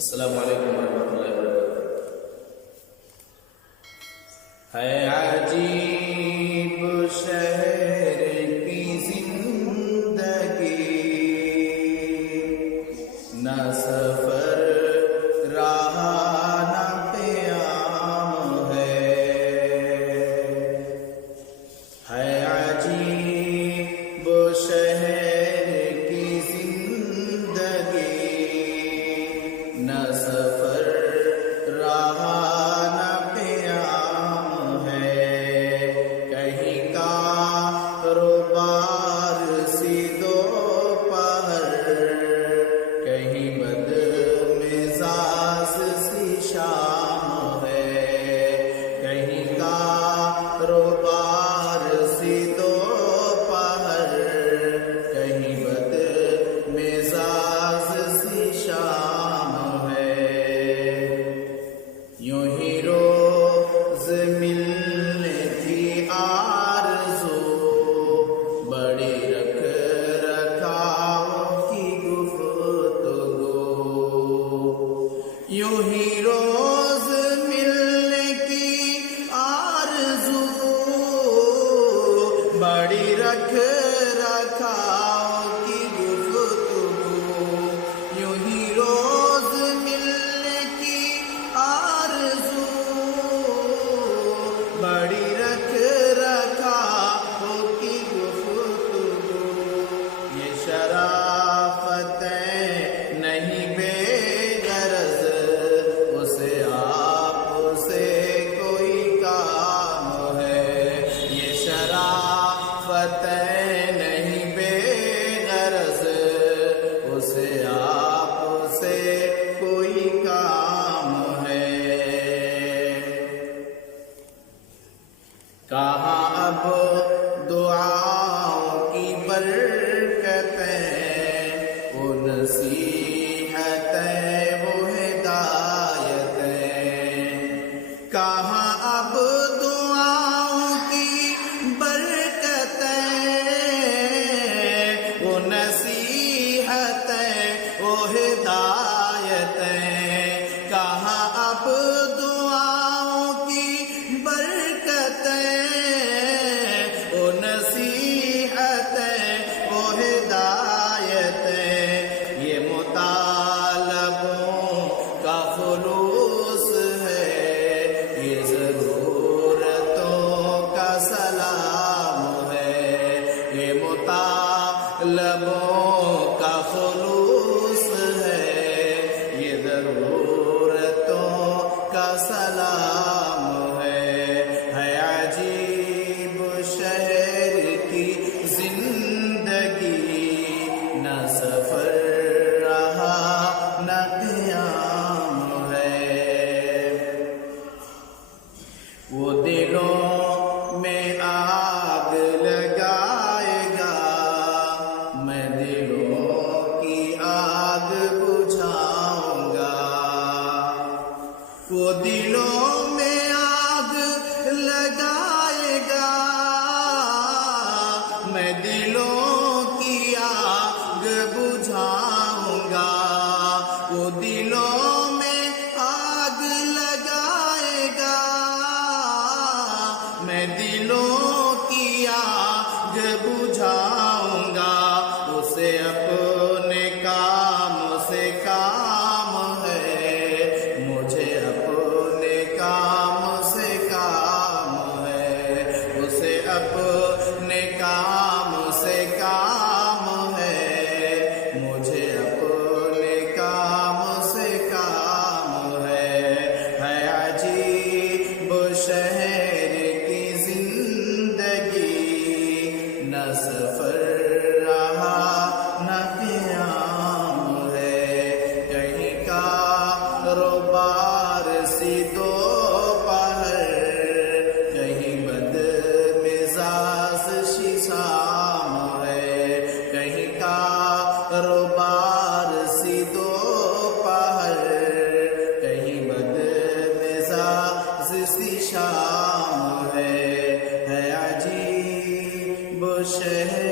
السلام علیکم ورحمۃ اللہ وبرکاتہ۔ ہے عجیب شہر کی زندگی، نہ سفر رہا نہ قیام ہے۔ ہے عجیب شہر کی زندگی، نہ سفر رہا نہ قیام ہے۔ کہیں کاروبار سی دوپہر، کہیں بد مزاج سی شام ہے۔ کہیں کاروبار سی دوپہر، کہیں بد مزاج سی شام ہے۔ یوں ہی روز ملنے کی آرزو، بڑی رکھ رکھاؤ کی گفتگو۔ یوں ہی روز ملنے کی آرزو، بڑی رکھ رکھاؤ کی گفتگو۔ یوں ہی روز ملنے کی آرزو، بڑی رکھ رکھاؤ کی گفتگو۔ یہ شرافتیں نہیں بے غرض، اسے آپ سے کوئی کام ہے۔ یہ شرافتیں نہیں بے غرض، اسے آپ سے کوئی کام ہے۔ کہاں اب دعاؤں کی برکتیں، وہ نصیحتیں وہ ہدایتیں۔ کہاں اب دعاؤں کی برکتیں، وہ نصیحتیں وہ ہدایتیں۔ کہاں اب دعاؤں کی برکتیں، وہ نصیحتیں وہ ہدایتیں۔ یہ مطالبوں کا خلوص ہے، یہ ضرورتوں کا سلام ہے۔ یہ مطالبوں کا خلوص ہے، یہ ضرورتوں کا سلام ہے۔ ہے عجیب شہر کی زندگی، نہ سفر رہا نہ قیام ہے۔ وہ دلوں میں آگ لگائے گا، میں دلوں کی آگ بجھاؤں گا۔ وہ دلوں میں آگ لگائے گا، میں دلوں کی آگ بجھاؤں گا۔ وہ دلوں میں آگ لگائے گا، میں دلوں کی آگ بجھاؤں گا۔ اسے اپنے کام سے کام ہے، مجھے اپنے کام سے کام ہے۔ اسے اپنے کام سے کام ہے، مجھے اپنے کام سے کام ہے۔ ہے عجیب شہر کی زندگی، نہ سفر رہا نہ قیام ہے۔ کہیں کاروبار سی دوپہر، کہیں بد مزاج سی شام ہے۔ کہیں کاروبار سی دوپہر، کہیں بد مزاج سی شام ہے۔ ہے عجیب شہر